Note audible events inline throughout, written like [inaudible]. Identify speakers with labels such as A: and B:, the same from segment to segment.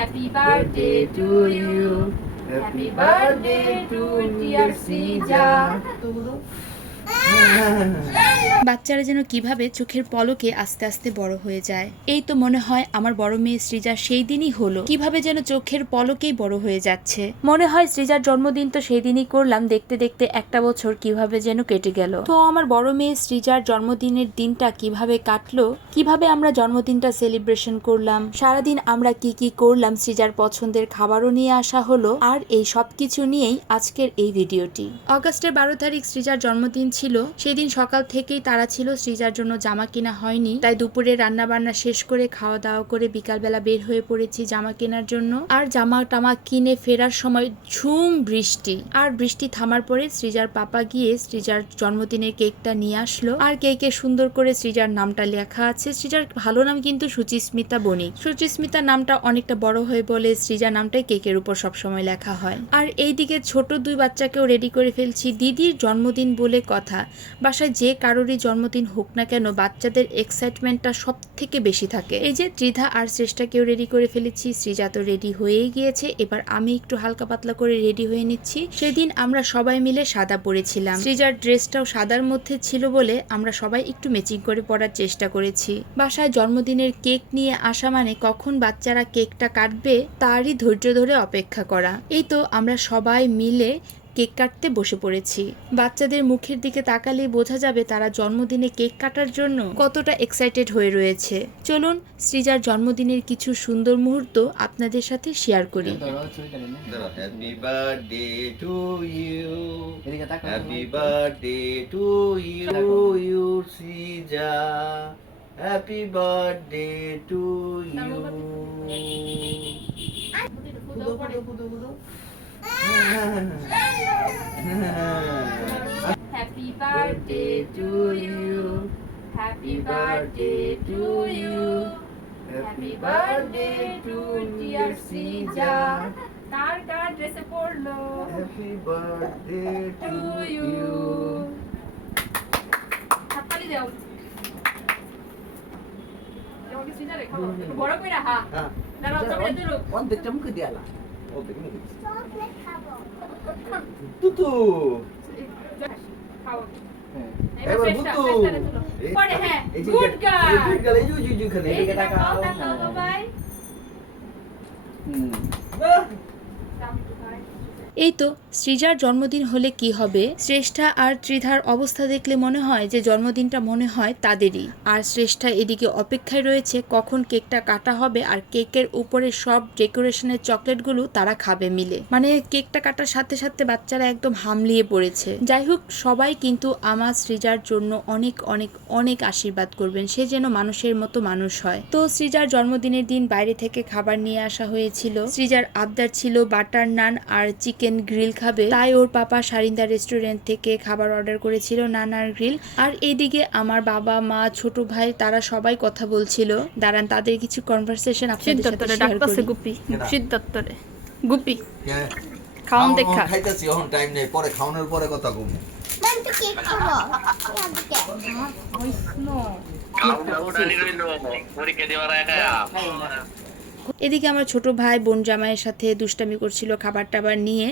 A: Happy birthday to you. Happy birthday to dear Srija.
B: বাচ্চারা যেন কীভাবে চোখের পলকে আস্তে আস্তে বড় হয়ে যায়। এই তো মনে হয় আমার বড় মেয়ে সৃজা সেই দিনই হলো। কীভাবে যেন চোখের পলকেই বড় হয়ে যাচ্ছে। মনে হয় সৃজার জন্মদিন তো সেই দিনই করলাম। দেখতে দেখতে একটা বছর কীভাবে যেন কেটে গেল। তো আমার বড় মেয়ে সৃজার জন্মদিনের দিনটা কীভাবে কাটলো? কীভাবে আমরা জন্মদিনটা সেলিব্রেশন করলাম? সারাদিন আমরা কি কি করলাম? সৃজার পছন্দের খাবারও নিয়ে আসা হলো। আর এই সব কিছু নিয়েই আজকের এই ভিডিওটি। অগাস্টের বারো তারিখ সৃজার জন্মদিন ছিল। সেদিন সকাল থেকেই তারা ছিল সৃজার জন্য জামা কিনা হয়নি। তাই দুপুরে রান্না বান্না শেষ করে খাওয়া দাওয়া করে বিকালবেলা বের হয়ে পড়েছি জামা কেনার জন্য। আর জামা টামা কিনে ফেরার সময় ঝুম বৃষ্টি। আর বৃষ্টি থামার পরে সৃজার পাপা গিয়ে সৃজার জন্মদিনের কেকটা নিয়ে আসলো। আর কেকে সুন্দর করে সৃজার নামটা লেখা আছে। সৃজার ভালো নাম কিন্তু সুচিস্মিতা বণিক। সুচিস্মিতা নামটা অনেকটা বড় হয়ে বলে সৃজা নামটাই কেকের উপর সবসময় লেখা হয়। আর এইদিকে ছোট দুই বাচ্চাকেও রেডি করে ফেলছি। দিদির জন্মদিন বলে কথা। বাসায় যে কারোরই জন্মদিন হোক না কেন বাচ্চাদের এক্সাইটমেন্টটা সব থেকে বেশি থাকে। এই যে ত্রিধা আর শ্রেষ্ঠাকেও রেডি করে ফেলেছি সৃজা তো রেডি হয়েই গিয়েছে, এবার আমি একটু হালকা পাতলা করে রেডি হয়ে নিচ্ছি। সেদিন আমরা সবাই মিলে সাদা পরেছিলাম। শ্রীজার ড্রেসটাও সাদার মধ্যে ছিল বলে আমরা সবাই একটু ম্যাচিং করে পরার চেষ্টা করেছি। বাসায় জন্মদিনের কেক নিয়ে আসা মানে কখন বাচ্চারা কেকটা কাটবে, তারই ধৈর্য ধরে অপেক্ষা করা। এই তো আমরা সবাই মিলে কেক কাটতে বসে পড়েছি। বাচ্চাদের মুখের দিকে তাকালেই বোঝা যাবে তারা জন্মদিনে কেক কাটার জন্য কতটা এক্সাইটেড হয়ে রয়েছে। চলুন সৃজার জন্মদিনের কিছু সুন্দর মুহূর্ত আপনাদের সাথে শেয়ার করি।
C: Happy birthday to you happy birthday to you you সিজা। Happy birthday to you [laughs]
A: Happy birthday to you. Happy birthday to you. Happy birthday to dear Srija. কার কার ড্রেসে পড়ল
C: হ্যাপি বার্থডে
A: টু ইউ হাততালি দাও। সিজা বড় কইরা হা। দাঁড়াও তুমি দূর
D: অর্ধেকটা মুখে দিয়ালা
C: ও দেখুন তুতু
A: খাও
C: এবার বুতু।
A: পড়ে হ্যাঁ গুড গার্ল
C: গুড গার্ল এই যে জুজু খালি
A: যে তাকাও
D: হুম
B: এই তো, সৃজার জন্মদিন হলে কি হবে? শ্রেষ্ঠা আর ত্রিধার অবস্থা দেখলে মনে হয় যে জন্মদিনটা মনে হয় তাদেরই। আর শ্রেষ্ঠা এদিকে অপেক্ষায় রয়েছে কখন কেকটা কাটা হবে আর কেকের উপরে সব ডেকোরেশনের চকলেটগুলো তারা খাবে মিলে। মানে কেকটা কাটার সাথে সাথে বাচ্চারা একদম হামলিয়ে পড়েছে। যাই হোক, সবাই কিন্তু আমার সৃজার জন্য অনেক অনেক অনেক আশীর্বাদ করবেন। সে যেন মানুষের মতো মানুষ হয়। তো সৃজার জন্মদিনের দিন বাইরে থেকে খাবার নিয়ে আসা হয়েছিল। সৃজার আবদার ছিল বাটার নান আর চিকেন গ্রিল খাবে। তাই ওর পাপা সারিন্দা রেস্টুরেন্ট থেকে খাবার অর্ডার করেছিল নান আর গ্রিল। আর এইদিকে আমার বাবা মা ছোট ভাই তারা সবাই কথা বলছিল। দাঁড়ান তাদের কিছু কনভারসেশন আপনাদের সাথে শেয়ার করি।
E: গুপি? সিদ্ধার্থরে। গুপি
C: হ্যাঁ।
E: খাওন দেখা।
C: খাইতেছি এখন টাইম নেই। পরে খাওয়ানোর পরে কথা কমু
F: como.
G: পরীক্ষা দেওয়ার একা।
B: এদিকে আমার ছোট ভাই, বোন জামাইয়ের সাথে দুষ্টামি করছিল খাবার টাবার নিয়ে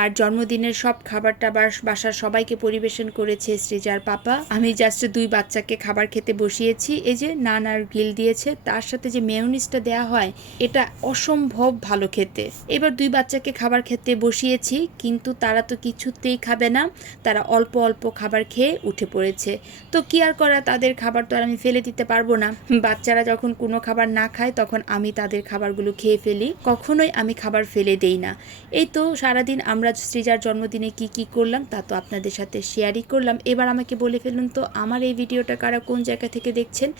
B: আর জন্মদিনের সব খাবার টাবার বাসার সবাইকে পরিবেশন করেছে সৃজার পাপা। আমি জাস্ট দুই বাচ্চাকে খাবার খেতে বসিয়েছি। এই যে নান আর গ্রিল দিয়েছে, তার সাথে যে মেয়নিসটা দেয়া হয়, এটা অসম্ভব ভালো খেতে। এবার দুই বাচ্চাকে খাবার খেতে বসিয়েছি, কিন্তু তারা তো কিছুতেই খাবে না। তারা অল্প অল্প খাবার খেয়ে উঠে পড়েছে। তো কি আর করা, তাদের খাবার তো আর আমি ফেলে দিতে পারব না। বাচ্চারা যখন কোনো খাবার না খায়, তখন আমি তাদের খাবারগুলো খেয়ে ফেলি, কখনোই আমি খাবার ফেলে দেই না। এই তো সারাদিন আমরা সৃজার জন্মদিনে কি কি করলাম তা তো আপনাদের সাথে শেয়ারই করলাম। এবার আমাকে বলে ফেলুন তো, আমার এই ভিডিওটা কারা কোন জায়গা থেকে দেখছেন?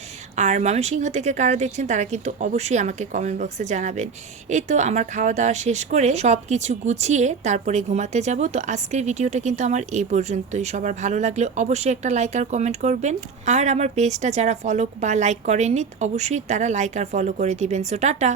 B: আর ময়মনসিংহ থেকে কারা দেখছেন তারা কিন্তু অবশ্যই আমাকে কমেন্ট বক্সে জানাবেন। এই তো আমার খাওয়া দাওয়া শেষ করে সব কিছু গুছিয়ে তারপরে ঘুমাতে যাব। তো আজকের ভিডিওটা কিন্তু আমার এই পর্যন্তই। সবার ভালো লাগলে অবশ্যই একটা লাইক আর কমেন্ট করবেন। আর আমার পেজটা যারা ফলো বা লাইক করেননি, অবশ্যই তারা লাইক আর ফলো করে দিবেন। So tata!